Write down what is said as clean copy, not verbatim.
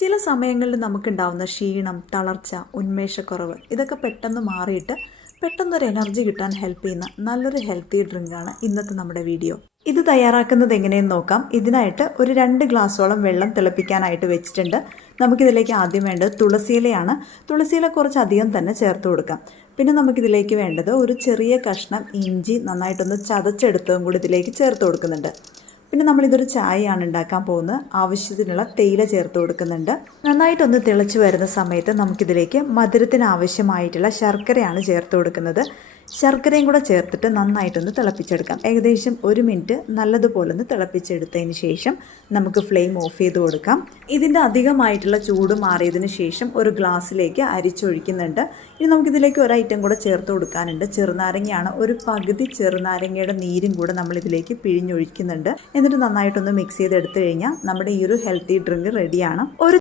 ചില സമയങ്ങളിൽ നമുക്കുണ്ടാവുന്ന ക്ഷീണം, തളർച്ച, ഉന്മേഷക്കുറവ് ഇതൊക്കെ പെട്ടെന്ന് മാറിയിട്ട് പെട്ടെന്നൊരു എനർജി കിട്ടാൻ ഹെൽപ്പ് ചെയ്യുന്ന നല്ലൊരു ഹെൽത്തി ഡ്രിങ്കാണ് ഇന്നത്തെ നമ്മുടെ വീഡിയോ. ഇത് തയ്യാറാക്കുന്നത് എങ്ങനെയെന്ന് നോക്കാം. ഇതിനായിട്ട് ഒരു 2 ഗ്ലാസോളം വെള്ളം തിളപ്പിക്കാനായിട്ട് വെച്ചിട്ടുണ്ട്. നമുക്കിതിലേക്ക് ആദ്യം വേണ്ടത് തുളസിയിലയാണ്. തുളസിയില കുറച്ചധികം തന്നെ ചേർത്ത് കൊടുക്കാം. പിന്നെ നമുക്കിതിലേക്ക് വേണ്ടത് ഒരു ചെറിയ കഷ്ണം ഇഞ്ചി നന്നായിട്ടൊന്ന് ചതച്ചെടുത്തതും കൂടി ഇതിലേക്ക് ചേർത്ത് കൊടുക്കുന്നുണ്ട്. പിന്നെ നമ്മളിതൊരു ചായയാണ് ഉണ്ടാക്കാൻ പോകുന്നത്. ആവശ്യത്തിനുള്ള തേയില ചേർത്ത് കൊടുക്കുന്നുണ്ട്. നന്നായിട്ടൊന്ന് തിളച്ച് വരുന്ന സമയത്ത് നമുക്കിതിലേക്ക് മധുരത്തിന് ആവശ്യമായിട്ടുള്ള ശർക്കരയാണ് ചേർത്ത് കൊടുക്കുന്നത്. ശർക്കരയും കൂടെ ചേർത്തിട്ട് നന്നായിട്ടൊന്ന് തിളപ്പിച്ചെടുക്കാം. ഏകദേശം 1 മിനിറ്റ് നല്ലതുപോലെ ഒന്ന് തിളപ്പിച്ചെടുത്തതിന് ശേഷം നമുക്ക് ഫ്ലെയിം ഓഫ് ചെയ്ത് കൊടുക്കാം. ഇതിൻ്റെ അധികമായിട്ടുള്ള ചൂട് മാറിയതിന് ശേഷം ഒരു ഗ്ലാസ്സിലേക്ക് അരിച്ചൊഴിക്കുന്നുണ്ട്. ഇനി നമുക്കിതിലേക്ക് ഒരു ഐറ്റം കൂടെ ചേർത്ത് കൊടുക്കാനുണ്ട്. ചെറുനാരങ്ങയാണ്. ഒരു പകുതി ചെറുനാരങ്ങയുടെ നീരും കൂടെ നമ്മളിതിലേക്ക് പിഴിഞ്ഞൊഴിക്കുന്നുണ്ട്. എന്നിട്ട് നന്നായിട്ടൊന്ന് മിക്സ് ചെയ്തെടുത്തു കഴിഞ്ഞാൽ നമ്മുടെ ഈ ഒരു ഹെൽത്തി ഡ്രിങ്ക് റെഡിയാണ്. ഒരു